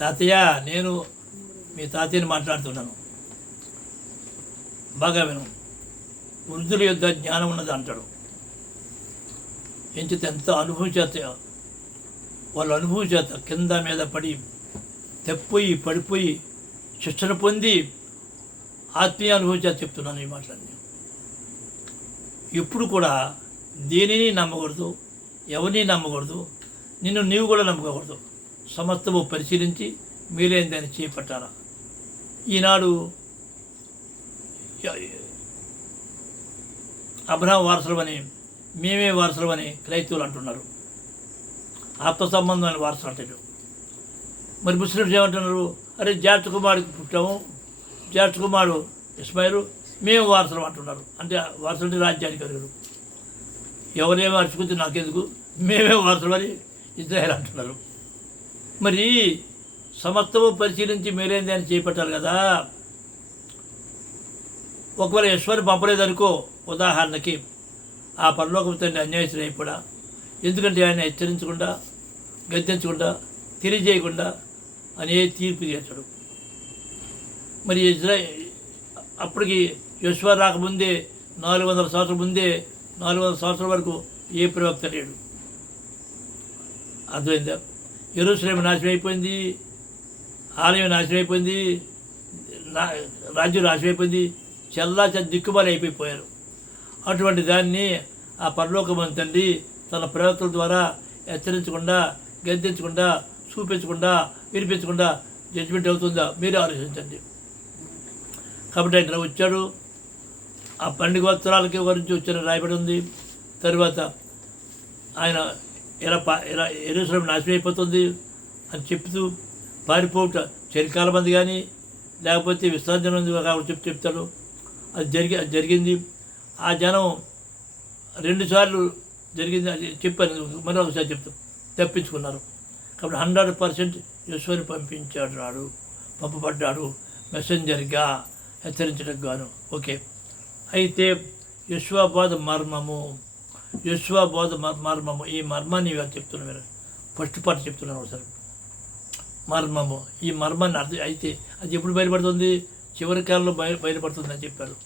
తాతయ్య, నేను మీ తాతయ్యని మాట్లాడుతున్నాను. బాగా విను. వృద్ధుల యొద్ద జ్ఞానం ఉన్నది అంటాడు. ఎంచితే ఎంత అనుభవం చేత, వాళ్ళ అనుభవం చేత కింద మీద పడి తెప్పిపోయి పడిపోయి శిక్షణ పొంది ఆత్మీయ అనుభవం చేత చెప్తున్నాను ఈ మాటలన్నీ. ఎప్పుడు కూడా దేనిని నమ్మకూడదు, ఎవరిని నమ్మకూడదు, నిన్ను నీవు కూడా నమ్మకూడదు. సమస్తము పరిశీలించి మీరేం దాన్ని చేపట్టాలా. ఈనాడు అబ్రహాం వారసులమని, మేమే వారసులమని క్రైస్తవులు అంటున్నారు. ఆత్మ సంబంధమైన వారసులు అంటారు. మరి ముస్లిమ్స్ ఏమంటున్నారు? అరే జ్యేష్ఠ కుమారుడికి పుట్టాము, జ్యేష్ఠ కుమారుడు ఇస్మాయిలు, మేము వారసులం అంటున్నారు. అంటే వారసులంటే రాజ్యానికి అరుగురు. ఎవరేమో అరుచుకుంటే నాకెందుకు, మేమే వారసులమని ఇజ్రాయెల్ అంటున్నారు. మరి సమస్తము పరిశీలించి మీరేంది అని చేపట్టాలి కదా. ఒకవేళ ఈశ్వరు పంపలేదనుకో, ఉదాహరణకి ఆ పరలోకపు తండ్రి అన్యాయస్తుడు అయిపోడా. ఎందుకంటే ఆయన హెచ్చరించకుండా, గద్దించకుండా, తెలియజేయకుండా అనే తీర్పు చేశాడు. మరి అప్పటికి ఈశ్వరు రాకముందే 400 సంవత్సరాల ముందే, 400 సంవత్సరాల వరకు ఏ ప్రవక్త లేడు. అర్థమైందా? యెరూషలేము నాశనం అయిపోయింది, ఆలయం నాశనం అయిపోయింది, రాజ్యం నాశనం అయిపోయింది, దిక్కుమాలి అయిపోయారు. అటువంటి దాన్ని ఆ పరలోకమంత తండ్రి తన ప్రవక్తల ద్వారా హెచ్చరించకుండా, గద్దించకుండా, చూపించకుండా, వినిపించకుండా జడ్జిమెంట్ అవుతుందా? మీరే ఆలోచించండి. కాబట్టి ఆయన వచ్చాడు, ఆ 12 గోత్రాలకి గురించి వచ్చారని రాయబడి ఉంది. తరువాత ఆయన ఇలా యెరూషలేము నాశనం అయిపోతుంది అని చెప్తూ పారిపోవుట చలికాల మంది కానీ, లేకపోతే విశ్రాంతి మంది కాబట్టి చెప్తాడు. అది జరిగింది. ఆ జనం 2 సార్లు జరిగింది అది చెప్పాను, మరొకసారి చెప్తాం, తప్పించుకున్నారు. కాబట్టి 100% యేసుని పంపబడ్డాడు మెసెంజర్గా హెచ్చరించడానికి గాను. ఓకే, అయితే యెషువా మర్మము, ఈ మర్మాన్ని చెప్తున్నాను. మీరు ఫస్ట్ పార్ట్ చెప్తున్నాను ఒకసారి. మర్మము, ఈ మర్మాన్ని అర్థం అయితే అది ఎప్పుడు బయలుపడుతుంది? చివరి కాలంలో బయలుపడుతుంది అని చెప్పారు.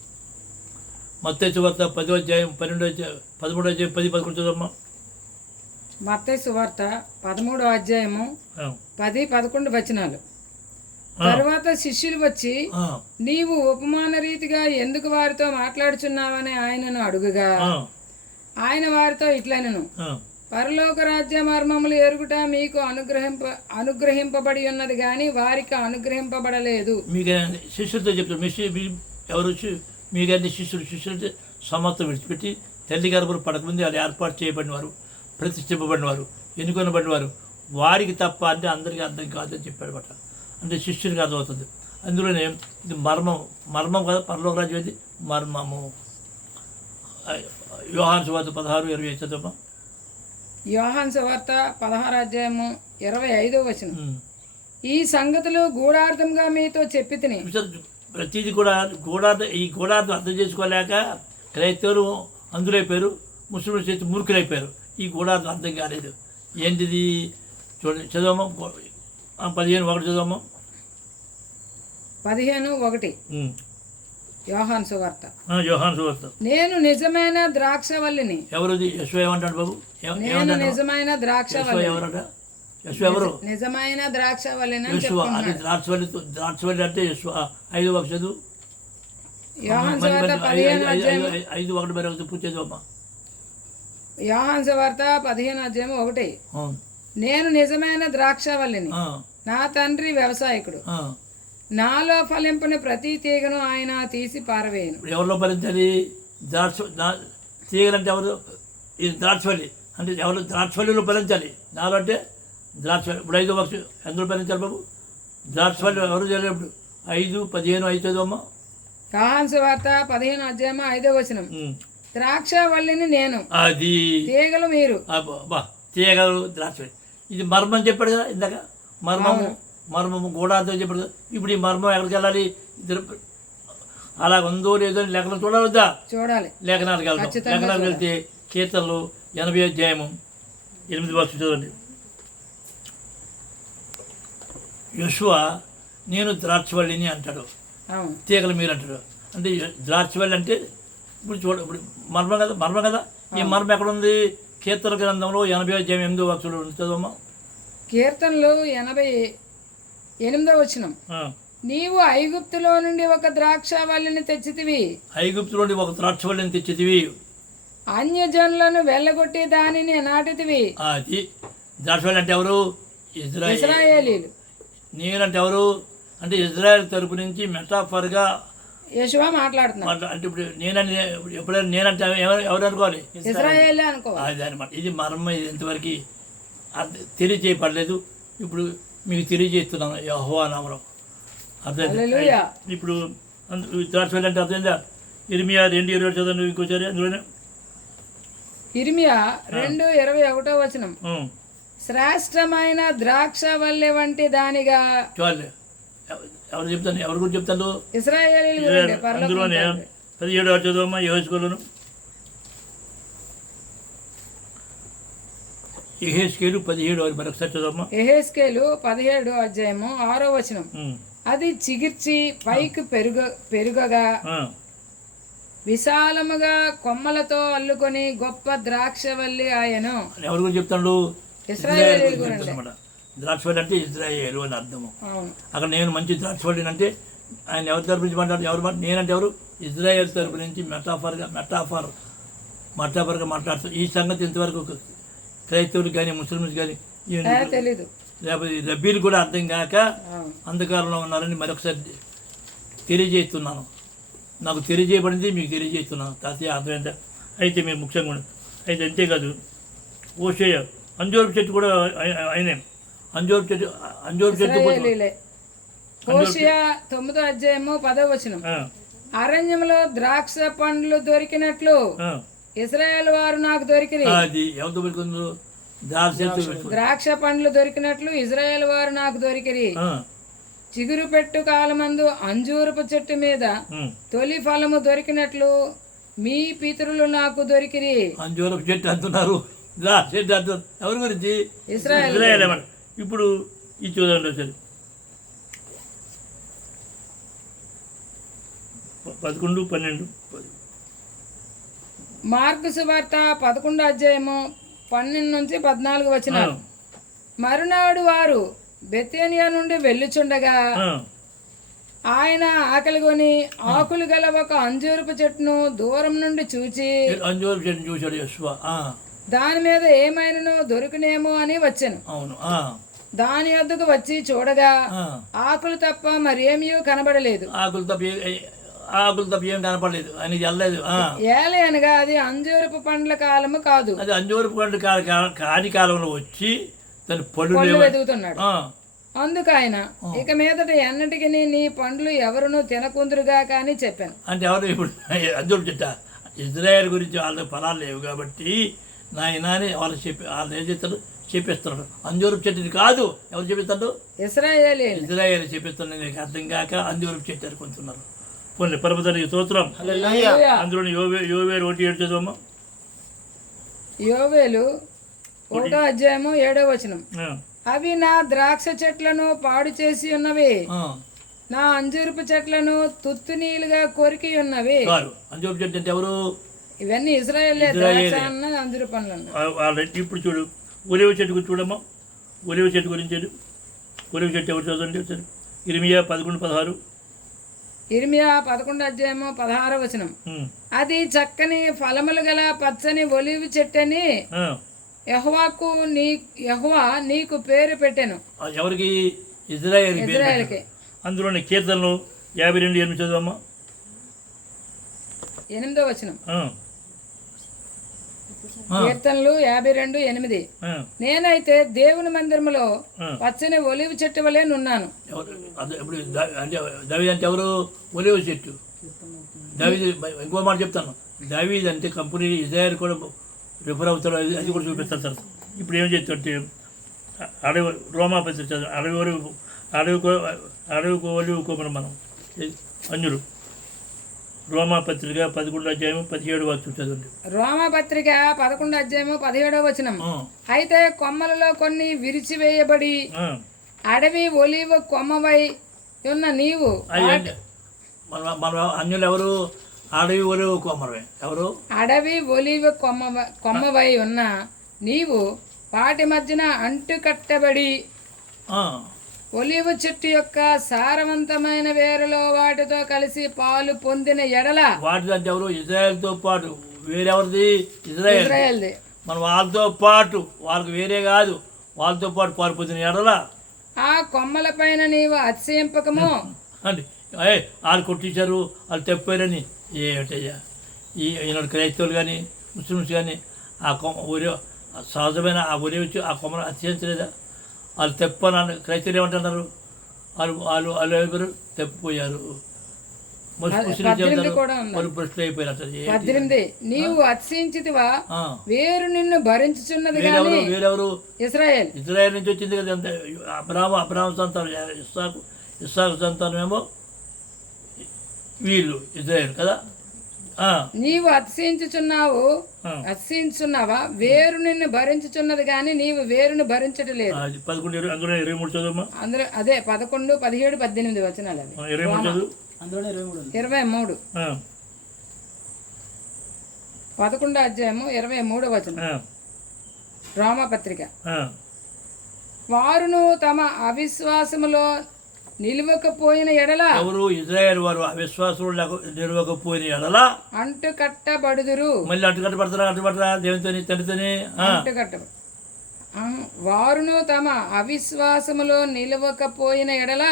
మత్తయి సువార్త 10వ అధ్యాయం 13వ అధ్యాయం 10-11 చదవమ్మా. మత్తయి సువార్త 13వ అధ్యాయము 10-11 వచనాలు. తరువాత శిష్యులు వచ్చి, నీవు ఉపమాన రీతిగా ఎందుకు వారితో మాట్లాడుచున్నావని ఆయనను అడుగుగా, ఆయన వారితో ఇట్లనెను, పరలోక రాజ్య మర్మములు ఎరుగుట మీకు అనుగ్రహింపబడి ఉన్నది కానీ వారికి అనుగ్రహింపబడలేదు. మీకు శిష్యులతో చెప్తారు. ఎవరు మీకంటే శిష్యులంటే సమత్వం విడిచిపెట్టి తల్లి గర్భలు పడకముందే వాళ్ళు ఏర్పాటు చేయబడినవారు, ప్రతిష్ఠింపబడినవారు, ఎన్నుకొనబడినవారు, వారికి తప్ప అంటే అందరికీ అర్థం కాదని చెప్పాడు బట్ట. అంటే శిష్యునికి అర్థమవుతుంది. అందులోనే ఇది మర్మం కదా. పరలోక రాజ్యం అయితే మర్మము. యోహాను సువార్త 16:20 చదవమ్మా. యోహాను సువార్త 16వ అధ్యాయము 25వ వచనం. ఈ సంగతులు గూఢార్థంగా మీతో చెప్పితిని. ప్రతిదీ కూడా ఈ గూఢార్థం అర్థం చేసుకోలేక క్రైస్తవులు అందులైపోయారు, ముస్లింలు చేతి మూర్ఖులైపోయారు. ఈ గూఢార్థం అర్థం కాలేదు. ఏంటిది చూడండి, చదవమ్మా. 15:1 చదవమ్మా. 15:1 యోహాను సువార్త. నేను నిజమైన ద్రాక్షవల్లిని. ఎవరుది? యెషువా ఏమంటాడు బాబు? నేను నిజమైన ద్రాక్షవల్లి. ఎవరట? యెషువా ఎవరు? నిజమైన ద్రాక్షవల్లిని. ద్రాక్షవల్లి అంటే యెషువా. 5వ చదువు. యోహాను సువార్త 15:1 మరి పూర్తిదమ్మా. యోహాను సువార్త 15:1. నేను నిజమైన ద్రాక్షవల్లిని, నా తండ్రి వ్యవసాయకుడు. నాలో ఫలింపని ప్రతి తీగను ఆయన తీసి పారవేయను. ఎవరిలో ఫలించాలి? తీగలంటే ఎవరు? ఇది ద్రాక్షవల్లి అంటే ఎవరు? ద్రాక్షవల్లిలో ఫలించాలి. నాలో అంటే ద్రాక్షవల్లి. ఇప్పుడు 5వ పక్షం ఎందులో ఫలించాలి బాబు? ద్రాక్షవల్లి ఎవరు చేయలేదు. ఇప్పుడు 5:15 చదవమ్మా. యోహాను సువార్త 15:5 వచనం. ద్రాక్షవల్లిని నేను, అది తీగలు మీరు. తీగలు ద్రాక్షవల్లి. ఇది మర్మం చెప్పాడు కదా ఇందాక. మర్మము గూఢార్థం చెప్పాడు కదా. ఇప్పుడు ఈ మర్మం ఎక్కడికి వెళ్ళాలి? అలా ఉందో లేదో లేఖనం చూడాలి. లేఖనాలకు వెళ్తాం. లేఖనాలకు వెళ్తే కీర్తనలు 80వ అధ్యాయము 8వ వచనం చూడండి. యెషువా నేను ద్రాక్షవల్లిని అంటాడు, అవును తీగలు మీరు అంటాడు. అంటే ద్రాక్షవల్లి అంటే ఇప్పుడు ఇప్పుడు మర్మం కదా. ఈ మర్మం ఎక్కడ ఉంది? కీర్తన గ్రంథంలో 80:8 చదవమ్మా. కీర్తనలు 88 నీవు ఐగుప్తులో నుండి ఒక ద్రాక్షవల్లిని తెచ్చితివి, ఐగుప్తు నుండి ఒక ద్రాక్షవల్లిని తెచ్చితివి, అన్యజనులను వెళ్ళగొట్టి దానిని నాటితివి. అది ద్రాక్షవల్లి అంటే ఎవరు? ఇశ్రాయేలీలు. నేనంటే ఎవరు అంటే ఇజ్రాయెల్ తరపు నుంచి మెటాఫర్గా యెషువా మాట్లాడుతున్నాడు. అంటే ఇప్పుడు నేనంటే ఎప్పుడైనా నేనంటే ఎవరు అనుకోవాలి? ఇశ్రాయేలే అనుకోవాలి. అది అనమాట. ఇది మర్మ. ఇది ఇంతవరకు తెలియజేయబడలేదు. ఇప్పుడు మీకు తెలియజేస్తున్నాను యెహోవా నామములో. అర్థం? హల్లెలూయా. ఇప్పుడు ద్రాక్షవల్లి అంటే అర్థమైందా? ఇర్మియా 2:20 చదవండి ఇంకోసారి. అందులోనే ఇర్మియా 2:21 శ్రేష్టమైన ద్రాక్షవల్లి వంటి దానిగా. చూడాలి ఎవరు చెప్తాను, ఎవరి గురించి చెప్తాను? ఇశ్రాయేలీయుల గురించి, పరలోకం అందులోనే తండ్రి. 17 చదవమ్మా. యెహెజ్కేలును యెహెజ్కేలు 17 మరొకసారి చదవమ్మా. యెహెజ్కేలు 17:6 అది చిగిర్చి పైకి పెరుగగా విశాలముగా కొమ్మలతో అల్లుకొని గొప్ప ద్రాక్షవల్లి ఆయను. ఎవరి గురించి చెప్తాడు? ఇశ్రాయేలీయుల గురించి అనమాట. ద్రాక్షవల్లి అంటే ఇజ్రాయేలు అని అర్థము. అవును. అక్కడ నేను మంచి ద్రాక్షవల్లిని అంటే ఆయన ఎవరి తరపు నుంచి మాట్లాడు? ఎవరు నేనంటే ఎవరు? ఇజ్రాయేల్ తరపు నుంచి మెటాఫర్గా మాట్లాడుతారు. ఈ సంగతి ఇంతవరకు క్రైస్తవులకు కానీ ముస్లిమ్స్ కానీ తెలీదు, లేకపోతే రబ్బీలు కూడా అర్థం కాక అంధకారంలో ఉన్నారని మరొకసారి తెలియజేస్తున్నాను. నాకు తెలియజేయబడింది మీకు తెలియజేస్తున్నాను. తాతయ్య అర్థమైందా? అయితే మీరు ముఖ్యంగా అయితే అంతేకాదు, ఓషేయ అంజూరపు చెట్టు కూడా అయినే. అంజూరపు చెట్టు ఇశ్రాయేలీయులే. హోషేయ 9:10 అరణ్యంలో ద్రాక్ష పండ్లు దొరికినట్లు ఇశ్రాయేలు వారు నాకు దొరికిరి. అది ఎవరితో పెట్టుకుందో? ద్రాక్ష పండ్లు దొరికినట్లు ఇశ్రాయేలు వారు నాకు దొరికిరి. చిగురు పెట్టు కాలమందు అంజూరపు చెట్టు మీద తొలి ఫలము దొరికినట్లు మీ పితరులు నాకు దొరికిరి. అంజూరపు చెట్టు అంటున్నారు, ద్రాక్ష చెట్టు అంటున్నారు. ఎవరి గురించి? ఇశ్రాయేల్. ఇప్పుడు ఈ చూడండి సరే 11-12 మార్కు సువార్త 11:12-14 మరునాడు వారు బెతేనియా నుండి వెళ్ళుచుండగా ఆయన ఆకలిగొని ఆకులు గల ఒక అంజూరపు చెట్టును దూరం నుండి చూచి అంజూరపు చెట్టును చూశాడు యెషువా. దాని మీద ఏమైనాను దొరికినేమో అని వచ్చాను. అవును. దాని వద్దకు వచ్చి చూడగా ఆకులు తప్ప మరేమీ కనబడలేదు. ఆకులు తప్ప ఏం కనపడలేదు. ఆయనకి వెళ్ళలేదు. ఏలే అనగా అది అంజూరపు పండ్ల కాలము కాదు. అది అంజూరపు పండ్ల కాని కాలంలో వచ్చి దాని పళ్ళు వెతుకుతున్నాడు. అందుకు ఆయన ఇక మీదట ఎన్నటికి నీ పండ్లు ఎవరునూ తినకుందురుగా కానీ చెప్పాను. అంటే ఎవరు? ఇప్పుడు అంజూరపు చెట్ట ఇజ్రాయేల్ గురించి వాళ్ళకి ఫలాలు లేవు కాబట్టి నాయన వాళ్ళు వాళ్ళు ఏం చేస్తారు? చెప్పిస్తున్నాడు. అంజూరపు చెట్టుని కాదు. ఎవరు చెప్పిస్తాడు? ఇజ్రాయేల్ చెప్పిస్తున్నాడు. నీకు అర్థం కాక అంజూరపు చెట్టు అనుకుంటున్నారు. పోనీ పరమతానికి స్తోత్రం. అందులో యోవేలు 1:7 చదవమ్మా. యోవేలు 1:7 అవి నా ద్రాక్ష చెట్లను పాడు చేసి ఉన్నవి, నా అంజూరపు చెట్లను తుత్తునీలుగా కొరికి ఉన్నవి. అంజూరపు చెట్టు అంటే ఎవరు? ఇవన్నీ ఇశ్రాయేలే. ద్రాక్ష అన్న అంజూరు పండ్లు. ఇప్పుడు చూడు ఒలివ చెట్టు గురించి చూడమ్మా. ఒలివ చెట్టు గురించి ఒలివ చెట్టు ఎవరు చదవండి సరే. ఇర్మియా 11:16 ఇర్మియా 11:16 అది చక్కని ఫలములు గల పచ్చని ఒలివ చెట్టని యెహోవా నీకు పేరు పెట్టాను. ఎవరికి? ఇజ్రాయేలుకి. అందులోని కీర్తనలు 52:8 చదవమ్మా. 8 కీర్తనలు 52:8 నేనైతే దేవుని మందిరములో పచ్చని ఒలివ చెట్టు వలె నున్నాను. దావీదు అంటే ఎవరు? ఒలివ చెట్టు. దావీదు ఇంకో మాట చెప్తాను. దావీదు అంటే కంపెనీ ఇజ్రాయేల్ కూడా రిఫర్ అవుతాడు. అది కూడా చూపిస్తాను సార్. ఇప్పుడు ఏం చేస్తుంటే అడవి రోమాపత్రిక చదువు. అడవికి ఒలివుకోమని మనం అన్యులు. రోమాపత్రిక 11:17 చదవండి. రోమాపత్రిక 11:17 అయితే కొమ్మలలో కొన్ని విరిచివేయబడి అడవి ఒలివ కొమ్మవై ఉన్న నీవు అయ్యండి మన అన్యులు ఎవరు? అడవి ఒలివ కొమ్మరమే ఎవరు? అడవి ఒలివ కొమ్మవై ఉన్న నీవు వాటి మధ్యన అంటుకట్టబడి ఒలివ చెట్టు యొక్క సారవంతమైన వేరులో వాటితో కలిసి పాలు పొందిన ఎడల. వాటి అంటే ఎవరు? ఇజ్రాయెల్తో పాటు. వేరెవరిది? ఇజ్రాయెల్. మన వాళ్ళతో పాటు, వాళ్ళకి వేరే కాదు, వాళ్ళతో పాటు పాలు పొందిన ఎడల ఆ కొమ్మల పైన నీవు అతిశయింపకము. అంటే వాళ్ళు కొట్టించారు, వాళ్ళు తెప్పారని ఏమిటయ్యా? ఈనాడు క్రైస్తవులు కానీ ముస్లిమ్స్ కానీ ఆ కొమ్మ ఒరే సహజమైన ఆ ఒరే వచ్చి ఆ కొమ్మను అతిశయించలేదా? వాళ్ళు తెప్పని క్రైస్తవులు ఏమంటున్నారు? వాళ్ళు ఎవరు తెప్పిపోయారు, ప్రశ్నలు అయిపోయారు. నీవు అతిశయించితివా? వేరు నిన్ను భరించుచున్నది గాని. వేరెవరు? ఇశ్రాయేల్. ఇజ్రాయెల్ నుంచి వచ్చింది కదా. అంత అబ్రాహ్మ సంతానం, ఇస్సాకు సంతానమేమో వీళ్ళు ఇజ్రాయెల్ కదా. నీవు అతిశయించుచున్నావా? వేరు నిన్ను భరించుచున్నది గాని నీవు వేరును భరించడం లేదు. 11:23 అందులో అదే 11, 17, 18 వచనాలు అవి. 23 11వ అధ్యాయము 23వ వచనం రోమాపత్రిక. వారును తమ అవిశ్వాసములో నిలవకపోయిన ఎడల. ఎవరు? ఇజ్రాయెల్ వారు అవిశ్వాసంలో నిలవకపోయిన ఎడల అంటుకట్టబడుదురు. మళ్ళీ అంటుకట్టబడతారా? దేవునితో తండ్రితోనే అంటుకట్టబడు. వారును తమ అవిశ్వాసములో నిలవకపోయిన ఎడల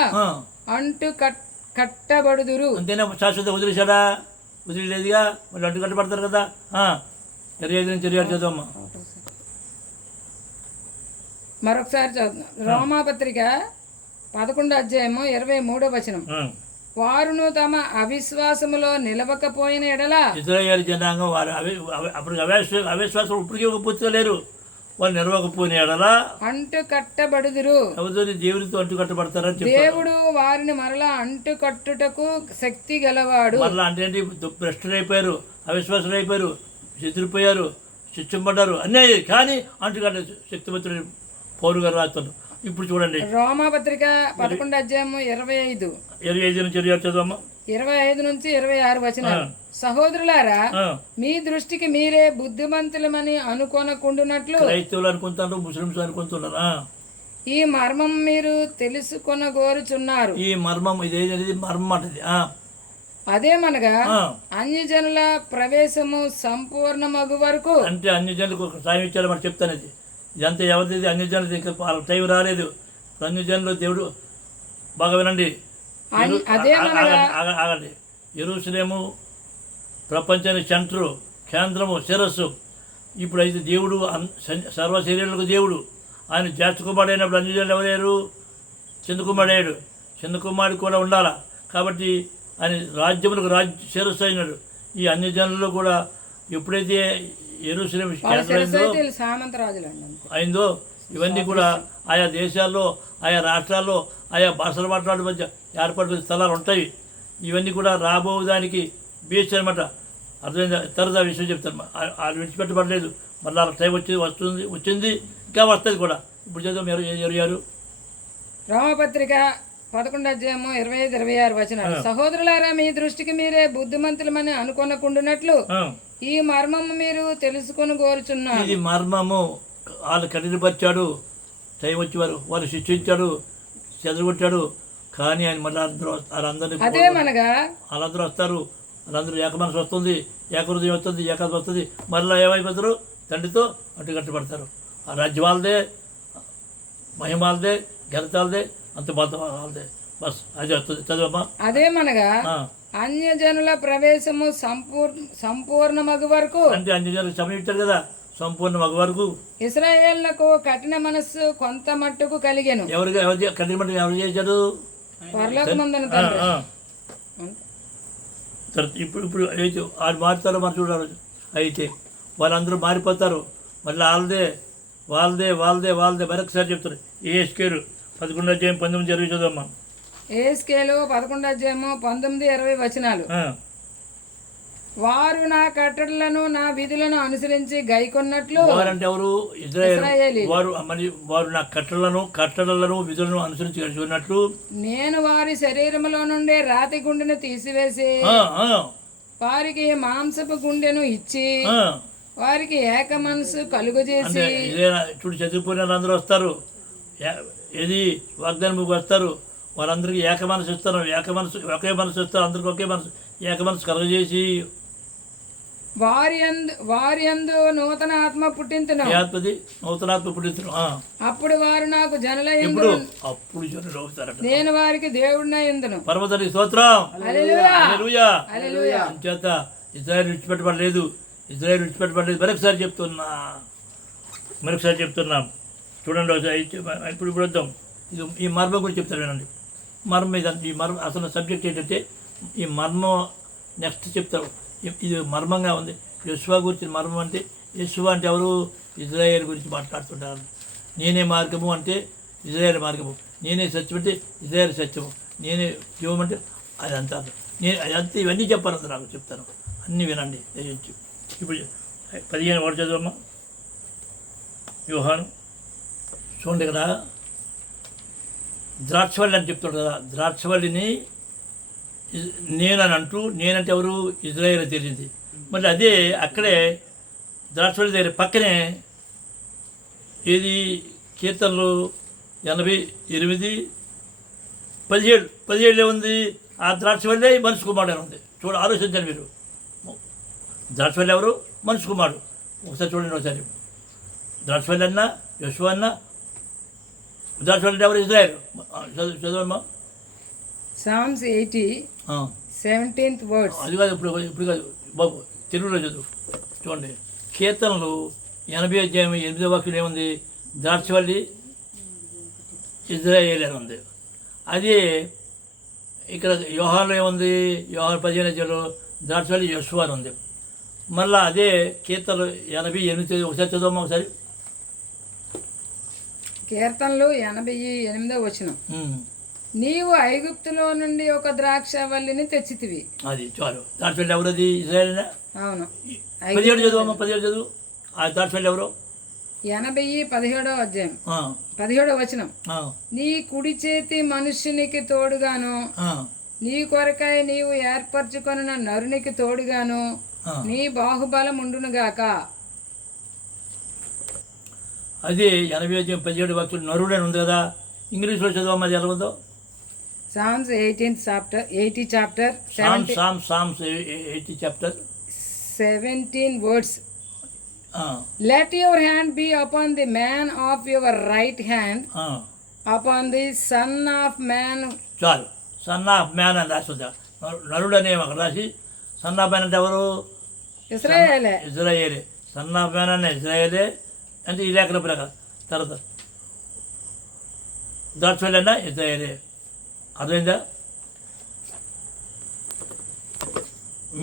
కట్టబడుదురు. అంతేనా? శాశ్వత వదిలేశాడా? వదిలేదుగా. మళ్ళీ అంటు కట్టబడతారు కదా. 25 నుంచి 26 చదువమ్మా. మరొకసారి చదువుతున్నా. రోమాపత్రిక 11వ అధ్యాయము 23వ వచనం. వారును తమ అవిశ్వాసములో నిలవకపోయిన ఎడల. ఇశ్రాయేలు జనాంగం వారు అప్పుడు అవిశ్వాసం ఇప్పటికీ పూర్తిగా లేరు. వాళ్ళు నిలవకపోయిన ఎడల అంటుకట్టబడుదురు. ఎవరితో? దేవునితో అంటుకట్టబడతారని చెప్పారు. దేవుడు వారిని మరలా అంటుకట్టుటకు శక్తి గలవాడు. మరలా అంటే ఏంటి? భ్రష్టులైపోయారు, అవిశ్వాసులు అయిపోయారు, చెదిరిపోయారు, శిక్షింపడ్డారు, అన్నీ. కానీ అంటుకట్ట శక్తివంతుడు పౌలు గారు రాస్తున్నారు. ఇప్పుడు చూడండి రోమాపత్రిక 11వ అధ్యాయము 25 నుంచి 26 చదువమ్మా. 25 నుంచి 26 వచనాలు. సహోదరులారా, మీ దృష్టికి మీరే బుద్ధిమంతులమని అనుకొనకుండునట్లు. క్రైస్తవులు అనుకుంటారు, ముస్లింస్ అనుకుంటున్నారా? ఈ మర్మం మీరు తెలుసుకొనగోరుచున్నారు. ఈ మర్మం ఇదేది? మర్మం అంటది. అదేమనగా అన్యజనుల ప్రవేశము సంపూర్ణమగు వరకు. అంటే అన్యజనులకు ఒక సాయం ఇచ్చారు మరి చెప్తాను. అది ఇదంతా ఎవరిది? అన్యజనులు. ఇంకా టైం రాలేదు. అన్యజనులు దేవుడు బాగా వినండి, ఆగండి. యెరూషలేము ప్రపంచానికి సెంటరు, కేంద్రము, శిరస్సు. ఇప్పుడు అయితే దేవుడు సర్వ శరీరులకు దేవుడు. ఆయన జ్యేష్ఠ కుమారుడు అయినప్పుడు అన్యజనులు ఎవరయ్యారు? చిన్న కుమారుడు. చిన్న కుమారుడు కూడా ఉండాలా. కాబట్టి ఆయన రాజ్యములకు శిరస్సు అయినాడు. ఈ అన్యజనుల్లో కూడా ఎప్పుడైతే యెరూషలేము అయిందో ఇవన్నీ కూడా ఆయా దేశాల్లో, ఆయా రాష్ట్రాల్లో, ఆయా భాషలు మాట్లాడే మధ్య ఏర్పడుకునే స్థలాలు ఉంటాయి. ఇవన్నీ కూడా రాబోదానికి బీచ్ అనమాట. అర్థమైందా? తరదా విషయం చెప్తాను. వాళ్ళు విడిచిపెట్టబడలేదు. మళ్ళీ వాళ్ళ టైం వచ్చింది, ఇంకా వస్తుంది కూడా. ఇప్పుడు చదువు మీరు ఏం జరిగారు? రోమపత్రిక 11వ అధ్యాయము 25, 26 వచనాలు. సహోదరులారా, మీ దృష్టికి మీరే బుద్ధిమంతులమని అనుకొనకుండునట్లు ఈ మర్మము మీరు తెలుసుకొని కోరుచున్నారు. ఇది మర్మము. వాళ్ళు కఠినపరిచాడు, టైం వచ్చేవారు, వాళ్ళు శిక్షించాడు, చెదరగొట్టాడు. కానీ ఆయన మళ్ళీ వాళ్ళందరినీ అదేమనగా వాళ్ళందరూ వస్తారు. వాళ్ళందరూ ఏకమనసు వస్తుంది, ఏకహృదయం వస్తుంది, ఏకాదశి వస్తుంది. మళ్ళీ ఏమైపోతారు? తండ్రితో అడ్డుకట్టబడతారు. ఆ రాజ్యం వాళ్ళదే, మహిమ వాళ్ళదే, ఘనత వాళ్ళదే, అంత బాధ వాళ్ళదే. బస్ అది వస్తుంది. చదువమ్మా. అదేమనగా అన్యజనుల ప్రవేశము సంపూర్ణమగు వరకు. అంటే అన్యజనులకు సమయం ఇచ్చారు కదా, సంపూర్ణ మగ వరకు. ఇశ్రాయేలునకు కఠిన మనస్సు కొంత మట్టుకు కలిగెను. ఎవరు కఠిన మట్టుకు ఎవరు చేశాడు? పరలోకమందున ఇప్పుడు అయితే వాళ్ళు మారుతారో మరి చూడాలి. అయితే వాళ్ళందరూ మారిపోతారు. మళ్ళీ వాళ్ళదే మరొకసారి చెప్తారు. ఏస్కేలు 11వ అధ్యాయం 19, 20 చదవమ్మా. ఏస్కేలు 11వ అధ్యాయము 19, 20 వచనాలు. వారు నా కట్టడలను నా విధులను అనుసరించి గైకొన్నట్లు వారంటే ఎవరు? ఇజ్రాయేల్. ఇశ్రాయేలీయులు. వారు నా కట్టడలను విధులను అనుసరించి ఉన్నట్లు నేను వారి శరీరములో నుండి రాతి గుండెను తీసివేసి ఆ, ఆ, వారికి మాంసపు గుండెను ఇచ్చి ఆ. వారికి ఏక మనసు కలుగజేసి అంటే ఇదేనా? చూడు, చదువుకునే వాళ్ళందరూ వస్తారు, ఏది వాగ్దానముకు వస్తారు, వాళ్ళందరికీ ఏక మనసు ఇస్తారు, ఒకే మనసు ఇస్తారు, అందరికి ఒకే మనసు, ఏక మనసు కలగజేసి వారి యందు నూతన ఆత్మ పుట్టింతును ఆత్మది నూతనాత్మ పుట్టించడం. అప్పుడు వారు నాకు జనుల ఇప్పుడు యందు అప్పుడు జనులు అవుతారట. నేను వారికి దేవుడినై యందును. పరమతని స్తోత్రం. హల్లెలూయా. హల్లెలూయా. హల్లెలూయా. చేత ఇజ్రాయేల్ విడిచిపెట్టబడలేదు. మరొకసారి చెప్తున్నాం. చూడండి ఒకసారి. ఇప్పుడు వద్దాం. ఇది ఈ మర్మం గురించి చెప్తారు, వినండి. మర్మం ఈ మర్మం అసలు సబ్జెక్ట్ ఏంటంటే ఈ మర్మం నెక్స్ట్ చెప్తారు. ఇది మర్మంగా ఉంది. యెషువా గురించి మర్మం అంటే, యెషువా అంటే ఎవరు? ఇజ్రాయేల్ గురించి మాట్లాడుతుంటారు. నేనే మార్గము అంటే ఇజ్రాయేల్ మార్గము, నేనే సత్యం అంటే ఇజ్రాయేల్ సత్యము, నేనే జీవం అంటే అది అంటారు. అదంతా ఇవన్నీ చెప్పారు, నాకు చెప్తాను, అన్నీ వినండి దయచేసి. ఇప్పుడు 15 వాడు చదవమ్మా. యోహాను చూడండి కదా, ద్రాక్షవల్లి అని చెప్తాడు కదా, ద్రాక్షవల్లిని నేనంటే ఎవరు? ఇజ్రాయేల్ తెలిసింది. మళ్ళీ అదే అక్కడే ద్రాక్షవల్లి దగ్గర పక్కనే ఏది కీర్తనలు 88:17 ఉంది. ఆ ద్రాక్షవల్లే మనిషి కుమారుడు అని ఉంది. ఆలోచించండి మీరు. ద్రాక్షవల్లి ఎవరు? మనిషి కుమారుడు. ఒకసారి చూడండి ఒకసారి. ద్రాక్షవల్లి అన్నా యెషువా అన్నా, ద్రాక్షవల్లి ఎవరు? ఇజ్రాయేల్. చదవమ్మా. Psalms 80, 17th words. అది కాదు, ఇప్పుడు కాదు బాబు, తెలుగులో చదువు. చూడండి, కీర్తనలు 80:8 ఏముంది? ద్రాక్షవల్లి ఇజ్రాయేల్ అని ఉంది. అదే ఇక్కడ యోహానులో ఏముంది? యోహాను 15 ద్రాక్షవల్లి యెషువా అని ఉంది. మళ్ళీ అదే కీర్తనలు 88 ఒకసారి చదవమ్మా ఒకసారి. కీర్తనలు 88వ వచనం. నీవు ఐగుప్తులో నుండి ఒక ద్రాక్షవల్లిని తెచ్చితివి. అది చాలు. ద్రాక్షవల్లి ఎవరది? ఇజ్రాయేలేనా? అవును. 17 చదువు. 17 చదువు. ఆ ద్రాక్షవల్లి ఎవరు? 17వ అధ్యాయం 17వ వచనం. నీ కుడి చేతి మనుష్యునికి తోడుగాను, నీ కొరకై నీవు ఏర్పరచుకొనిన నరునికి తోడుగాను నీ బాహుబలం ఉండునుగాక. అదే 80:17 నరుడు అని ఉంది కదా. ఇంగ్లీష్లో చదవమ్మా, అది ఎలా ఉందో? Psalms 80 chapter 80 chapter 17 words. Let your hand be upon the man of your right hand, upon the son of man. చాలు. సన్ ఆఫ్ మ్యాన్ అని రాస్తుందా? నరుడు అనే అక్కడ రాసి, సన్ ఆఫ్ మ్యాన్ అంటే ఎవరు? ఇజ్రాయేలే. సన్ ఆఫ్ మ్యాన్ అనే ఇజ్రాయేలే అంటే ఈ లేఖన ప్రకారం. తర్వాత ద్రాక్షవల్లి అన్నా ఇజ్రాయేలే. అర్థమైందా?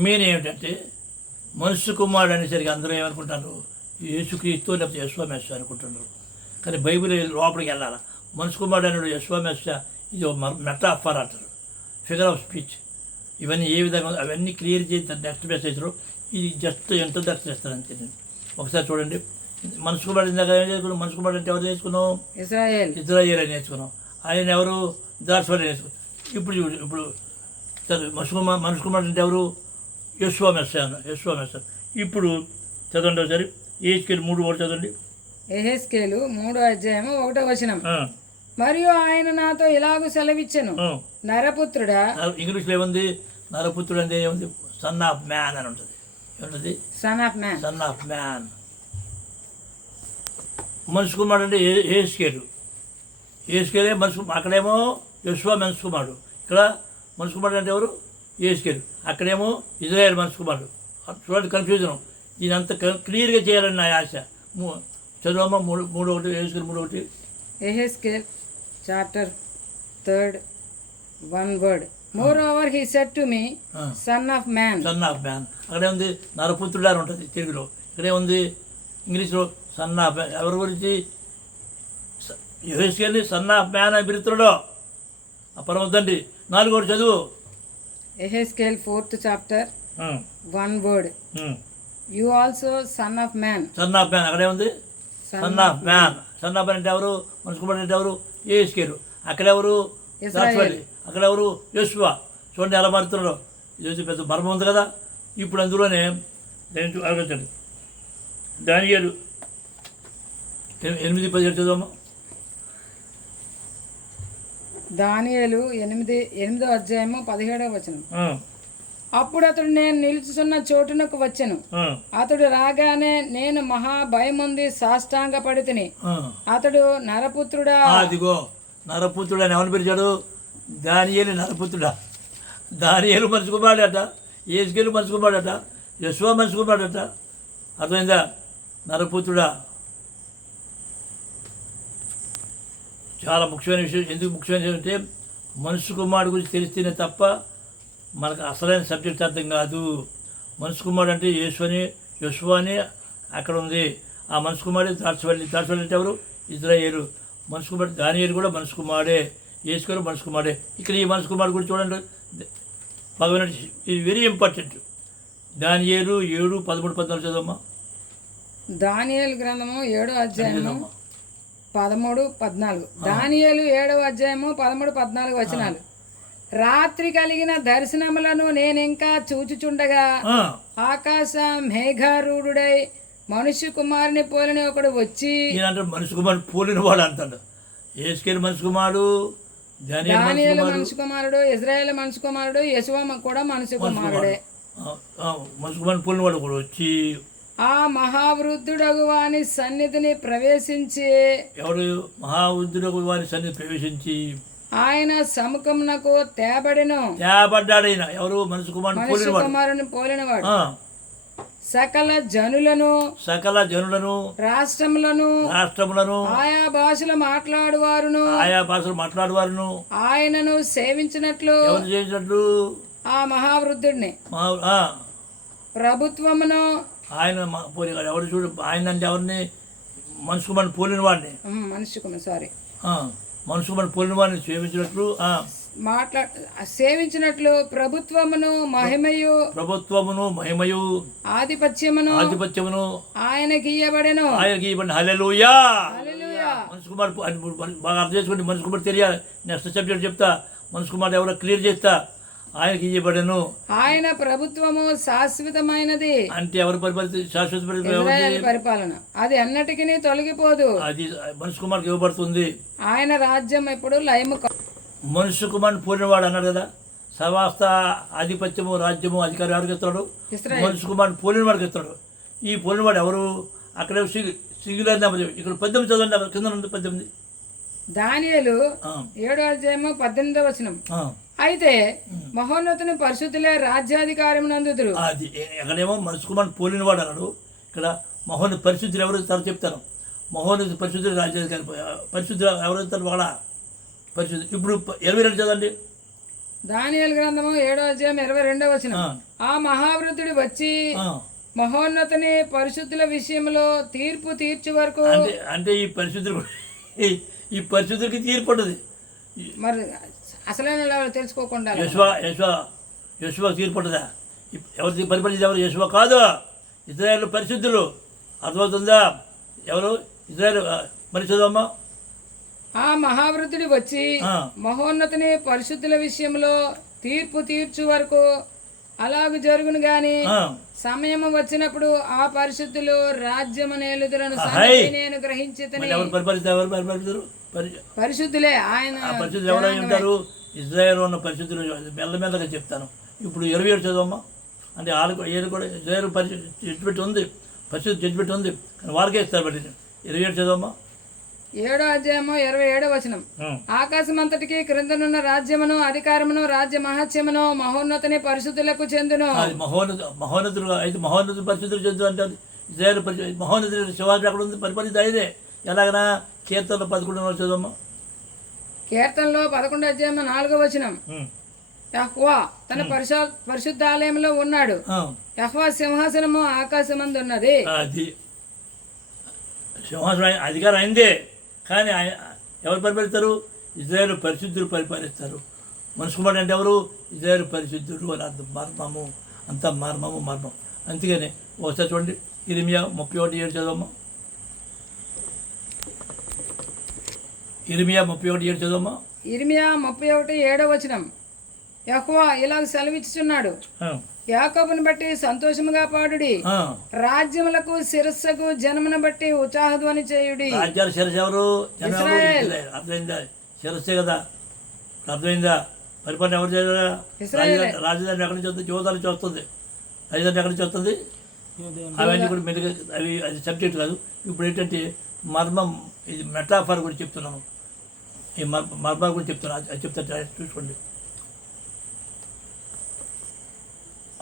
మెయిన్ ఏమిటంటే మనుష్య కుమారుడు అనేసరికి అందరూ ఏమనుకుంటారు? యేసుక్రీస్తు లేకపోతే యెషువా మెస్సియా అనుకుంటున్నారు. కానీ బైబిల్ లోపలికి వెళ్ళాలి. మనుష్య కుమారుడు అనేడు యెషువా మెస్సియా, ఇది మెటాఫర్ అంటారు, ఫిగర్ ఆఫ్ స్పీచ్. ఇవన్నీ ఏ విధంగా అవన్నీ క్లియర్ చేసి నెక్స్ట్ మెసేజ్లో ఇది జస్ట్ ఇంట్రొడక్షన్ ఇస్తారు అంతే. ఒకసారి చూడండి. మనుషు కుమారుడు ఇందాక ఏం చేసుకున్నాం? మనుషు కుమారుడు అంటే ఎవరు నేర్చుకున్నాం? ఇజ్రాయేల్ అని నేర్చుకున్నాం. ఆయన ఎవరు? ద్రాక్షవల్లి నేర్చుకున్నాం. ఇప్పుడు మనుషు కుమారుడు అంటే ఎవరు? యెషువా మెస్సియా. ఇప్పుడు చదవండి ఒకసారి. యెహెజ్కేలు 3 చదవండి. యెహెజ్కేలు 3వ అధ్యాయము 1వ వచనం. మరియు ఆయన నాతో ఇలాగూ సెలవిచ్చెను, నరపుత్రుడా. ఇంగ్లీష్లో ఏముంది? నరపుత్రుడు అంటే ఏముంది? సన్ ఆఫ్ మ్యాన్ అని ఉంటుంది. ఏముంటుంది? Son of man. మనిషి కుమారుడు అంటే యెహెజ్కేలే మనిషి. అక్కడేమో యెషువా మనిషి కుమారుడు. ఇక్కడ మనిషి కుమారుడు అంటే ఎవరు? యెహెజ్కేలు. అక్కడేమో ఇజ్రాయేల్ మనిషి కుమారుడు. చూడండి కన్ఫ్యూజన్. ఇదంతా క్లియర్గా చేయాలని నా ఆశ. చదువమ్మా 3:1. యెహెజ్కేలు 3:1. యెహెజ్కేల్ chapter 3 1 word. Moreover he said to me, son of man. అక్కడే ఉంది నరపుత్రుడు అని ఉంటుంది తెలుగులో. ఇక్కడే ఉంది ఇంగ్లీష్లో సన్ ఆఫ్ మ్యాన్. ఎవరి గురించి? యెహెజ్కేలు సన్ ఆఫ్ మ్యాన్ అని పిలుస్తున్నాడు ఆ పరమ తండ్రి. 4వ చదువు. యెహెజ్కేల్ 4th chapter one word, you also son of man. Son of man అక్కడే ఉంది. Son of man, son of man అంటే ఎవరు? మనిషి కుమారుడు అంటే ఎవరు? యేసుకేలు. అక్కడెవరు? దాచిపల్లి. అక్కడెవరు? యోషువ. చూడండి ఎలా మారుతున్నారో. ఇది పెద్ద మర్మం ఉంది కదా. ఇప్పుడు అందులోనే నేను అడగండి దానియేలు 8:17 చదవమ్మా. దానియేలు 8వ అధ్యాయము 17వ వచనం. అప్పుడు అతడు నేను నిలుచున్న చోటునకు వచ్చెను. అతడు రాగానే నేను మహా భయముంది సాష్టాంగ పడితిని. అతడు నరపుత్రుడా, అదిగో నరపుత్రుడు అని ఎవరు పిలిచాడు? దానియేలు నరపుత్రుడా. దానియేలు మనిషి కుమారుడట, యేసుకేలు మనిషి కుమారుడట, యెషువ మనిషి కుమారుడట. అర్థమైందా? నరపుత్రుడా. చాలా ముఖ్యమైన విషయం. ఎందుకు ముఖ్యమైన విషయం అంటే మనిషి కుమారుడు గురించి తెలిస్తేనే తప్ప మనకు అసలైన సబ్జెక్ట్ అర్థం కాదు. మనిషి కుమారుడు అంటే యెషువ అని అక్కడ ఉంది. ఆ మనిషి కుమారుడు దాచిపల్లి. దాచిపల్లి అంటే ఎవరు? ఇజ్రాయేలు. మనిషి కుమారుడు దానియేలు కూడా మనిషి కుమారుడే, యేసుకేలు మనిషి కుమారుడే. ఇక్కడ ఈ మనిషి కుమారుడు గురించి చూడండి. భగవాన్ ఇది వెరీ ఇంపార్టెంట్. దానియేలు 7:13-14 చదవమ్మా. దానియేలు గ్రంథము 7వ అధ్యాయము 13-14. దానియేలు 7వ అధ్యాయము 13-14 వచనాలు. రాత్రి కలిగిన దర్శనములను నేను ఇంకా చూచుచుండగా ఆకాశ మేఘారూఢుడై మనుష్య కుమారుని పోలిన ఒకడు వచ్చి, మనిషి కుమారుడు పోలిన వాడు అంటాడు. యేసుకేలు మనిషి కుమారుడు, దానియేలు మనిషి కుమారుడు, ఇజ్రాయేల్ మనిషి కుమారుడు, యెషువ కూడా మనిషి కుమారుడే. మనిషి కుమారుడు పోలిన వాడు ఒకడు వచ్చి ఆ మహావృద్ధుడగు వాని సన్నిధిని ప్రవేశించి, ఎవడు? మహావృద్ధుడగు వాని సన్నిధి ప్రవేశించి ఆయన సముఖమునకు తేబడ్డాడు. ఎవరు? మనిషి కుమారుని పోలినవాడు. సకల జనులను రాష్ట్రములను ఆయా భాషలు మాట్లాడువారును ఆయనను సేవించినట్లు ఆ మహావృద్ధుడిని ప్రభుత్వమును ఆయన ఎవరు చూడు. ఆయన అంటే ఎవరిని? మనిషి కుమారుని పోలిన వాడిని. మనిషి కుమారుని పోలిన వాడిని సేవించినట్లు ప్రభుత్వమును మహిమయు ఆధిపత్యమును ఆయనకి ఇయ్యబడెను. హల్లెలూయా. మనిషి కుమారుడు బాగా అర్థం చేసుకోండి. మనిషి కుమారుడు తెలియాలి. నెక్స్ట్ సబ్జెక్ట్ చెప్తా. మనిషి కుమారుడు ఎవరో క్లియర్ చేస్తా. ఆయనకి ఇయ్యబడెను. ఆయన ప్రభుత్వము శాశ్వతమైనది. అంటే ఎవరు శాశ్వత పరిపాలన అది అన్నటికీ తొలగిపోదు. అది మనిషి కుమారుడికి ఇవ్వబడుతుంది. ఆయన రాజ్యం ఎప్పుడు లయము. మనుష్య కుమారుని పోలినవాడు అన్నాడు కదా. సమస్త ఆధిపత్యము రాజ్యము అధికారం ఎవరికి ఇస్తాడు? మనుష్య కుమారుని పోలిన వాడికి ఇస్తాడు. ఈ పోలినవాడు ఎవరు? అక్కడ సింగులర్ ఇక్కడ 18 చదవండి. కింద 18. దానియేలు 7వ అధ్యాయము 18వ వచనం. అయితే మహోన్నతుని పరిశుద్ధులే రాజ్యాధికారం నందుదురు. అది ఎక్కడేమో మనిషి కుమారుని పోలినవాడు అన్నాడు. ఇక్కడ మహోన్నత పరిశుద్ధులు ఎవరు ఇస్తారో చెప్తాను. మహోన్నత పరిశుద్ధులు రాజ్యాధికారి. పరిశుద్ధులు ఎవరు ఇస్తారు? వాళ్ళ పరిశుద్ధి. ఇప్పుడు 22 చదవండి. దానియేలు గ్రంథము 7వ అధ్యాయం 22వ వచనం. ఆ మహావృద్ధుడు వచ్చి మహోన్నతుని పరిశుద్ధుల విషయంలో తీర్పు తీర్చు వరకు. అంటే ఈ పరిశుద్ధులకి తీర్పు ఉంటుంది. మరి అసలైన తెలుసుకోకుండా యెషువ తీర్పు ఉంటుందా? ఎవరు పరిపాలించేది? ఎవరు? యెషువ కాదు, ఇజ్రాయేల్ పరిశుద్ధులు. అర్థమవుతుందా? ఎవరు? ఇజ్రాయేల్. మరి చదవమ్మా. ఆ మహావృద్ధుడు వచ్చి మహోన్నతుని పరిశుద్ధుల విషయంలో తీర్పు తీర్చు వరకు అలాగ జరుగును గాని సమయం వచ్చినప్పుడు ఆ పరిశుద్ధులు రాజ్యము నేలుదురను నేను గ్రహించితని. పరిశుద్ధులే ఆయన. పరిశుద్ధులు ఎవరై ఉంటారు? ఇజ్రాయేల్ ఉన్న పరిశుద్ధులు. మెల్లమెల్లగా చెప్తాను. ఇప్పుడు 27 చదవమ్మా. అంటే వాళ్ళు కూడా ఇజ్రాయేల్ జడ్జిమెంట్ ఉంది, పరిశుద్ధ జడ్జిమెంట్ ఉంది, కానీ వాళ్ళకే ఇస్తారు. బట్టి 27 చదవమ్మా. 7వ అధ్యాయము 27వ వచనం. ఆకాశమంతటికి క్రిందనున్న రాజ్యమును అధికారమును రాజ్య మహత్యమును మహోన్నతుని పరిశుద్ధులకు చెందును. మహోన్నతులు అయితే మహోన్నతులు పరిశుద్ధులు చెందు అంటారు. ఇజ్రాయేల్ మహోన్నతులు శివాజీ అక్కడ ఉంది. పరిపాలిత అయితే ఎలాగనా? కీర్తనలో 11 చదవమ్మా. కీర్తనలో 11వ అధ్యాయం 4వ వచనం. యెహోవా తన పరిశుద్ధాలయంలో ఉన్నాడు. యెహోవా సింహాసనము ఆకాశమందు ఉన్నది. అది సింహాసనం అధికారం అయిందే, కానీ ఎవరు పరిపాలిస్తారు? ఇజ్రాయేల్ పరిశుద్ధులు పరిపాలిస్తారు. మనిషి కుమారుడు అంటే ఎవరు? ఇజ్రాయేల్ పరిశుద్ధులు అని అర్థం. మర్మము అంత మర్మము మర్మం. అందుకని ఒకసారి చూడండి, ఇర్మియా 31:7 చదవమ్మా. ఇర్మియా 31:7 చదవమ్మా. ఇర్మియా 31:7 యెహోవా ఇలాగ సెలవిచ్చుచున్నాడు, యాకోబుని బట్టి సంతోషముగా పాడుడి, రాజ్యములకు శిరస్సుకు జనమును బట్టి ఉత్సాహధ్వని చేయుడి. రాజ్యాల శిరస్సు ఎవరు? అర్థమైందా? శిరస్సే కదా. అర్థమైందా? పరిపాలన ఎవరు చేయాలి? రాజధాని ఎక్కడి నుంచి వస్తుంది? యోధాల నుంచి వస్తుంది. రాజధాని ఎక్కడి నుంచి వస్తుంది? అవన్నీ కూడా మెరుగు, అవి అది సబ్జెక్ట్ కాదు. ఇప్పుడు ఏంటంటే మర్మం, ఇది మెటాఫర్ గురించి చెప్తున్నాము. ఈ మర్మం గురించి చెప్తున్నా, అది చెప్తా చూసుకోండి,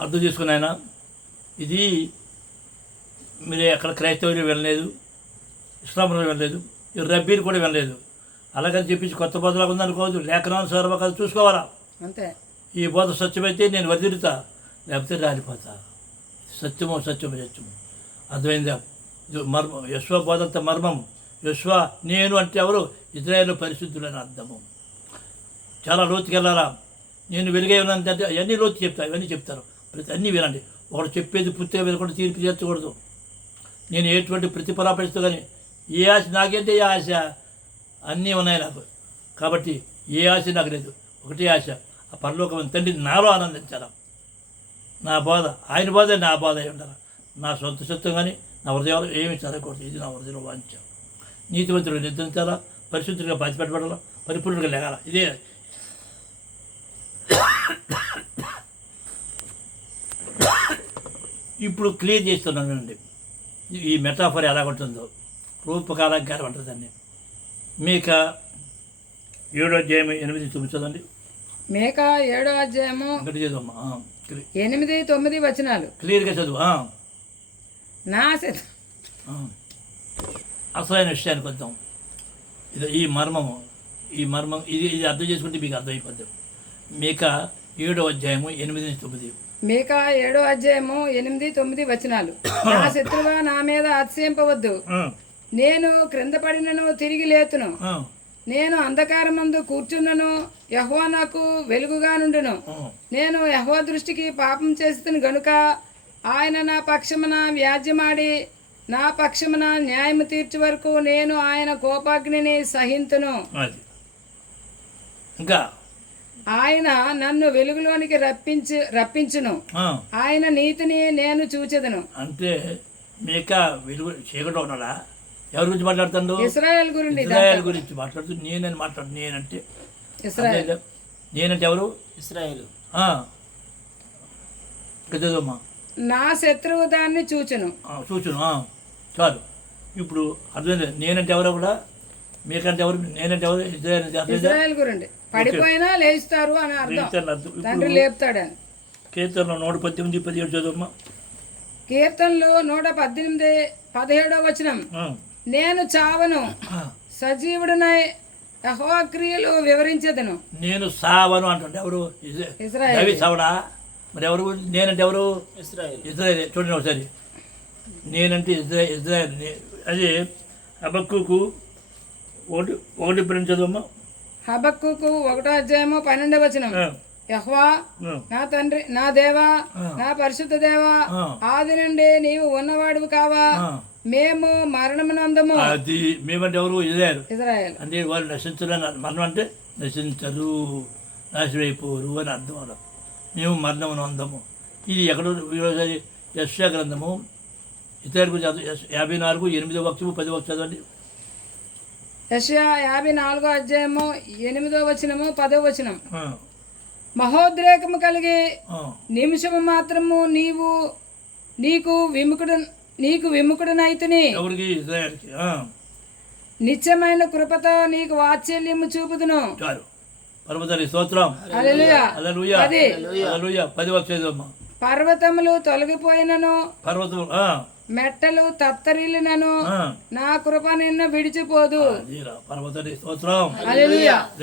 అర్థం చేసుకుని. ఆయన ఇది మీరు ఎక్కడ క్రైస్తవులు వెళ్ళలేదు, ఇస్లాంలో వెళ్ళలేదు, ఈ రబ్బీలు కూడా వెళ్ళలేదు. అలాగని చెప్పించి కొత్త బోధలాగా ఉందనుకోవద్దు. లేఖనానుసారం కదా చూసుకోవాలా. అంతే. ఈ బోధ సత్యమైతే నేను వదిలితా, లేకపోతే రాలిపోతా. సత్యము సత్యము సత్యము. అర్థమైందా? మర్మం, యెహోవా బోధ అంత మర్మము. యెహోవా నేను అంటే ఎవరు? ఇజ్రాయేలు పరిశుద్ధులని అర్థము. చాలా లోతుకి వెళ్ళాలా. నేను వెలుగే ఉన్నానంటే అవన్నీ లోతు చెప్తాను, ఇవన్నీ చెప్తారు. ప్రతి అన్నీ వినండి. ఒకడు చెప్పేది పూర్తిగా వినకుండా తీర్పు చేర్చకూడదు. నేను ఎటువంటి ప్రతిఫలాపరిస్తూ కానీ ఏ ఆశ నాకేంటే ఏ ఆశ? అన్నీ ఉన్నాయి నాకు. కాబట్టి ఏ ఆశ నాకు లేదు. ఒకటే ఆశ, ఆ పరలోకమైన తండ్రి నాలో ఆనందించాలా. నా బాధ ఆయన బాధ, నా బాధ అయి ఉండాలి. నా సొంత సొత్తం కానీ నా హృదయాలు ఏమి చదవకూడదు. ఇది నా హృదయంలో వాంఛ. నీతివంతులు నిర్ధరించాలా, పరిశుద్ధులుగా బాధ్యపెట్టబడాలా, పరిపూర్ణంగా లేగాల. ఇదే ఇప్పుడు క్లియర్ చేస్తున్నాను అండి. ఈ మెటాఫర్ ఎలా ఉంటుందో, రూపకాలంకారం ఉంటుందండి. మీక 7:8-9 చదవండి. మేక 7:8 ఒకటి చదువమ్మా. 8-9 క్లియర్గా చదువు. నా అసలైన విషయానికి వద్దాం. ఇది ఈ మర్మం ఇది అర్థం చేసుకుంటే మీకు అర్థమైపోద్ది. మీక 7:8-9. మీక 7:8-9. నా శత్రువా నా మీద అతిశయింపవద్దు, నేను క్రింద పడినను తిరిగి లేతును, నేను అంధకారమందు కూర్చున్నను, యెహోవా నాకు వెలుగుగా నుండును. నేను యెహోవా దృష్టికి పాపం చేస్తున్న గనుక ఆయన నా పక్షమున వ్యాజ్యమాడి నా పక్షమున న్యాయము తీర్చు వరకు నేను ఆయన కోపాగ్నిని సహింతును. ఇంకా ఆయన నన్ను వెలుగులోనికి రప్పించును, ఆయన నీతిని నేను చూచెదను. అంటే మీక వెలుగు చీకట్లో ఉన్నాడా? ఎవరి గురించి మాట్లాడుతాడు? ఇశ్రాయేల్ గురించి. ఇశ్రాయేల్ గురించి మాట్లాడుతూ నేనని మాట్లాడు. నేనంటే ఇశ్రాయేల్. నేనంటే ఎవరు? ఇశ్రాయేల్. చదువమ్మా. నా శత్రువు దాన్ని చూచును. చాలు. ఇప్పుడు అర్థమైంది. నేనంటే ఎవరో కూడా, మీకంటే ఎవరు? నేనంటే ఎవరు? ఇశ్రాయేల్ గురించి. పడిపోయినా లేస్తారు అని అర్థం. తండ్రి లేపుతాడని. కీర్తనలో 118-17 చదువమ్మా. కీర్తనలు 118-17. నేను చావను, సజీవుడునై యెహోవా క్రియలు వివరించదను. నేను సావను అంటుంటే ఎవరు? ఇశ్రాయేల్. సావడా? మరి ఎవరు? నేనంటే ఎవరు? ఇశ్రాయేల్. చూడండి ఒకసారి. నేనంటే ఇజ్రాయేల్. అది హబక్కూకు 1 చదువమ్మా. హబక్కూకు 1:12. యెహోవా నా తండ్రి, నా దేవా, నా పరిశుద్ధ దేవా, ఆది నుండి నీవు ఉన్నవాడివి కావా? మేము మరణమునందము. అది మేమంటే ఎవరు? ఇజ్రాయేల్. అంటే వాళ్ళు నశించరు. మరణం అంటే నశించరు, నాశనమైపోరు అని అర్థం. అలా మేము మరణమునందము. ఇది ఎక్కడో యెషయా గ్రంథము ఇతరుల గురించి 54:8 చదవండి. యెషయా 54:8-10. మహోద్రేకము కలిగి నిమిషము మాత్రము నీకు విముఖుడనైతిని. నిత్యమైన కృపతో నీకు వాత్సల్యము చూపుదును. స్తోత్రం. హల్లెలూయా. 10 పర్వతములు తొలగిపోయినను, మెట్టలు తత్తరిల్లినను, నా కృప నిన్ను విడిచిపోదు.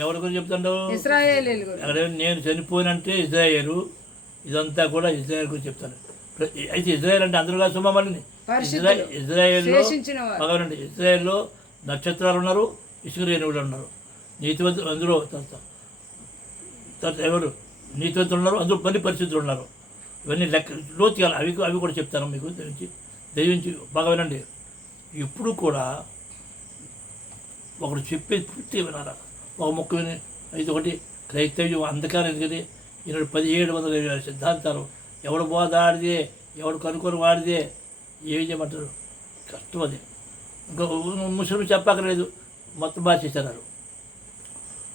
ఎవరి గురించి చెప్తాడు? ఇశ్రాయేలీయుల గురించి. నేను చనిపోయినంటే ఇజ్రాయేలు. ఇదంతా కూడా ఇజ్రాయేల్ గురించి చెప్తాను. అయితే ఇజ్రాయేల్ అంటే అందరూ కాదు సుమని. ఇజ్రాయేల్లో నక్షత్రాలు ఉన్నారు, ఇసుక రేణువులు ఉన్నారు. నీతివంతులు అందులో ఎవరు? నీతివంతులు ఉన్నారు, అందులో పని పరిస్థితులు ఉన్నారు. ఇవన్నీ లెక్క లోతుగా అవి కూడా చెప్తాను మీకు దయించి బాగా వినండి. ఎప్పుడు కూడా ఒకడు చెప్పేది పూర్తి వినాలా. ఒక మొక్క విని ఇది ఒకటి క్రైస్తవ్యం అంధకారం. ఎందుకంటే ఈనాడు 1720 సిద్ధాంతాలు ఎవడు బోధ ఆడిదే, ఎవడు కనుక్కొని వాడిదే, ఏమి చేయమంటారు, కష్టం అది. ఇంకా ముస్లిం చెప్పక్కర్లేదు, మొత్తం బాగా చేశారు.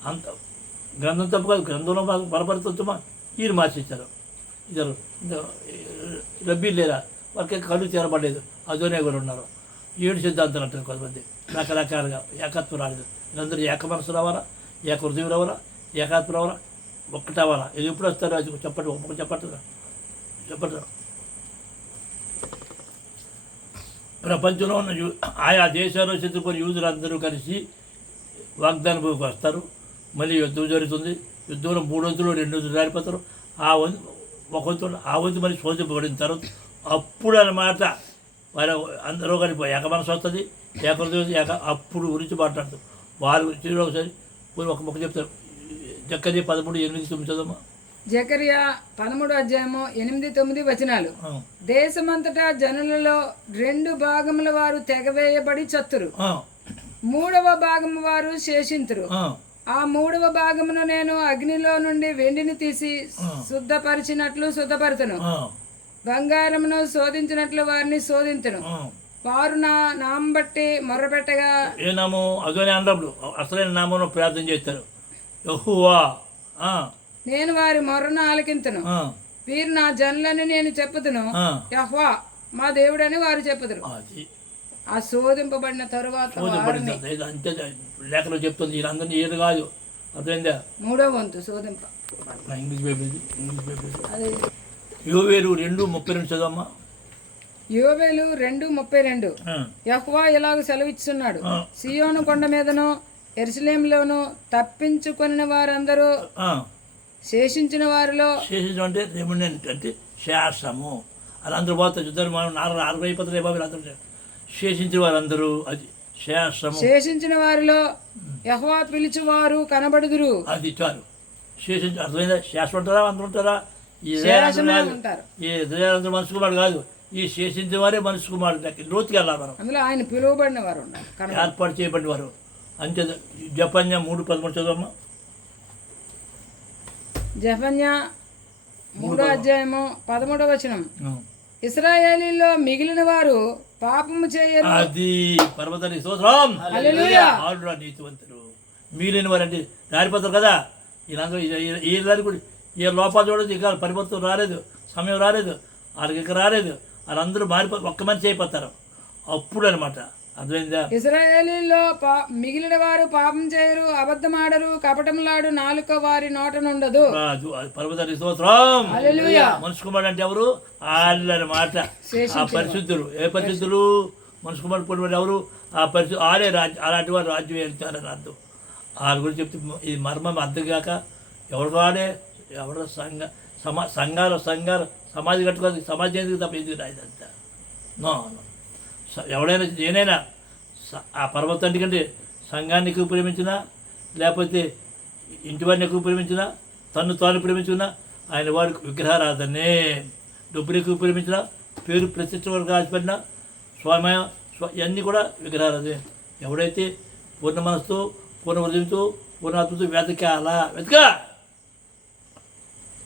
అంత గ్రంథం తప్పు కాదు, గ్రంథంలో బలపడుతుందమ్మా ఈయన మార్చేశారు. ఇద్దరు రబ్బీ లేరా, వాళ్ళకి కళ్ళు తీరబడలేదు, అదోనే కూడా ఉన్నారు. 7 సిద్ధాంతాలు అంటారు కొంతమంది, రకరకాలుగా ఏకత్వం రాలేదు. వీళ్ళందరూ ఏక మనసు రావాలా, ఏక హృదయం రావాలా, ఏకాత్మ రావాలా, ఒక్కటి అవ్వాలా. ఇది ఎప్పుడు వస్తారు అది చెప్పండి, ఒక్కొక్క చెప్పండి. ప్రపంచంలో ఉన్న ఆయా దేశాల్లో చెందుకుని యూదులందరూ కలిసి వాగ్దాన భూమికి వస్తారు. మళ్ళీ యుద్ధం జరుగుతుంది. యుద్ధంలో 3 వంతులు 2 వంతులు జారిపోతారు. ఒక వంతు మళ్ళీ శోధింపబడిన తర్వాత అప్పుడు అన్నమాట వారు అందరూ కలిపి ఏక మనసు వస్తుంది, అప్పుడు గురించి మాట్లాడుతారు. వారి గురించి ఒకసారి ఒక మొక్క చెప్తారు. జకర్యా 13:8-9 చదవమ్మా. జకర్యా 13:8-9 దేశమంతటా జనులలో 2 భాగముల వారు తెగవేయబడి చత్తురు, 3వ భాగము వారు శేషింతురు. ఆ 3వ భాగమును నేను అగ్నిలో నుండి వెండిని తీసి శుద్ధపరిచినట్లు శుద్ధపరచును, బంగారమును శోధించినట్లు వారిని శోధించును. వారు నా నామం బట్టి మొర్రపెట్టగా, ఏ నామం అదోనే అన్నప్పుడు అసలైన నామం ప్రార్థన చేస్తారు. యెహోవా, నేను వారి మొర్రను ఆలకింతును. వీరు నా జనులని నేను చెప్పుదును, యెహోవా మా దేవుడని వారు చెప్పుదురు. ఆ శోధింపబడిన తరువాత అంతే లేఖలో చెప్తుంది. వీళ్ళందరినీ ఏది కాదు, అర్థమైందా? 3వ వంతు శోధింప. English Bible యోవేలు 2:32 చదవమ్మా. యోవేలు 2:32 యెహోవా ఇలాగ సెలవిస్తున్నాడు, సియోను కొండ మీదను యెరూషలేములోను తప్పించుకొనిన వారందరూ శేషించిన వారిలో, శేషించడం అంటే రెమినెంట్ అంటే శేషము, వాళ్ళందరూ పోతారు. యుద్ధాలు మనం 40 అయిపోతారు బాబు. అందరూ శేషించిన వారందరూ, అది శేషము. శేషించిన వారిలో యెహోవా పిలిచివారు కనబడుదురు. అది చాలు. శేషించి అర్థమైందా? శేషం ఉంటారా, అందరూ ఉంటారా? ఈ అందరూ మనసు కుమారుడు కాదు, ఈ శేషించిన వారే మనసు కుమారుడు. లోతుకి వెళ్ళాలి మనం. అందులో ఆయన పిలువబడిన వారు, ఏర్పాటు చేయబడిన వారు. అంతే. జపన్యా 3:13 చదవమ్మా. జెఫన్యా 3:13 ఇశ్రాయేలీలో మిగిలిన వారు పాపము చేయరు. అది పర్వతానికి స్తోత్రం. హల్లెలూయా. నీతివంతులు మిగిలిన వారు అంటే జారిపోతారు కదా. వీళ్ళందరూ ఈ కూడా ఏ లోపాలు చూడదు. ఇక పరిపత్వం రాలేదు, సమయం రాలేదు, వాళ్ళకి ఇక రాలేదు. వాళ్ళందరూ ఒక్క మనిషి అయిపోతారు అప్పుడు అనమాట. అర్థమైందా? ఇశ్రాయేలీలో మిగిలిన వారు పాపం చేయరు, అబద్ధమాడరు, కపటములాడు నాలుక వారి నోట నుండదు. పర్వతానికి స్తోత్రం. హల్లెలూయా. మనిషి కుమారుడు అంటే ఎవరు? వాళ్ళనమాట. ఆ పరిశుద్ధులు. ఏ పరిశుద్ధులు? మనిషి కుమారుడు పొడి ఎవరు? ఆ పరిశుద్ధి ఆడే రాజ్యం. అలాంటి వారు రాజ్యం వెళ్తారని అర్థం. వాళ్ళ గురించి చెప్తే ఇది మర్మం అర్థం కాక ఎవరు వాడే ఎవరు సంఘాలు సమాజం కట్టుకోవాలి. సమాజం ఎందుకు తప్ప ఎందుకు రాయిదంతా? నో. ఎవడైనా నేనైనా ఆ పర్వతాన్ని కంటే సంఘాన్ని ఎక్కువ ప్రేమించినా, లేకపోతే ఇంటి వారిని ఎక్కువ ప్రేమించినా, తాను ప్రేమించినా ఆయన వారికి విగ్రహారాధనే. డబ్బులు ఎక్కువ ప్రేమించినా, పేరు ప్రతిష్ట వరకు ఆశపడినా, స్వమయం ఇవన్నీ కూడా విగ్రహారాధనే. ఎవడైతే పూర్ణ మనసుతో, పూర్ణ హృదయంతో, పూర్ణాత్మతో వెతక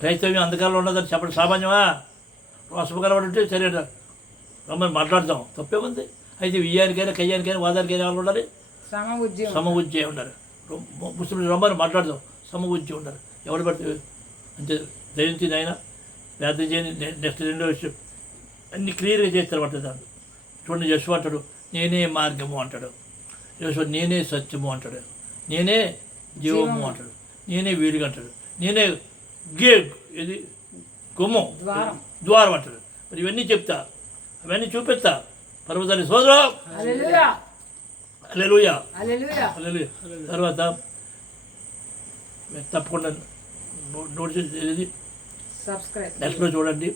క్రైస్తవ్యం అంధకారంలో ఉన్నదని చెప్పడం సామాన్యమా? రోషపగలవాడు ఉంటే సరే రమ్మని మాట్లాడతాం, తప్పేముంది? అయితే వియ్యానికైనా కయ్యానికైనా వాదానికైనా వాళ్ళు ఉండాలి, సమ ఉజ్జే ఉండాలి. ముస్లిం రమ్మని మాట్లాడతాం, సమ ఉజ్జే ఉండాలి. ఎవడు పడితే అంతే. దయించి నాయన ప్రార్థన చేయని. నెక్స్ట్ 2వ విషయం అన్ని క్లియర్గా చేస్తారు పట్టు దాన్ని. చూడండి, యశు అంటాడు నేనే మార్గము అంటాడు, యశు నేనే సత్యము అంటాడు, నేనే జీవము అంటాడు, నేనే వీడిగా అంటాడు, నేనే ఇది గుమ్మం ద్వారం అంటాడు. మరి ఇవన్నీ చెప్తా, అవన్నీ చూపిస్తా. పర్వతాన్ని సోదరం. హల్లెలూయా. తర్వాత తప్పకుండా నోటీస్ నెక్స్ట్లో చూడండి.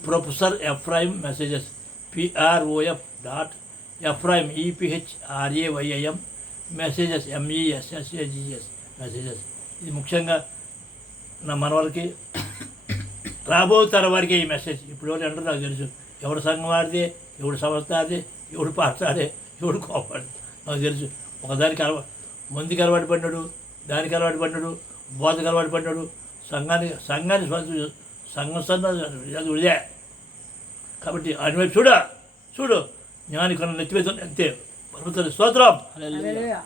ప్రొఫెసర్ ఎఫ్రాయిం మెసేజెస్ PROF.ఎఫ్రాయిం EPHRAYIM మెసేజెస్ MESSAGES మెసేజెస్. ఇది ముఖ్యంగా నా మనవాళ్ళకి రాబో తరం వరకే ఈ మెసేజ్. ఇప్పుడు ఎవరు అంటారు నాకు తెలుసు. ఎవడు సంఘం ఆడితే, ఎవడు సంస్థ ఆడితే, ఎవడు పాఠాడే, ఎవడు కోపాడు నాకు తెలుసు. ఒకదానికి మందికి అలవాటు పడినాడు, దానికి అలవాటు పడినాడు, బోధకు అలవాటు పడినాడు, సంఘాన్ని సంఘం అది ఉదే. కాబట్టి ఆయన వైపు చూడు జ్ఞాని కొన్న నెత్తివేత అంతే. పర్వతాలు స్తోత్రం. హల్లెలూయా.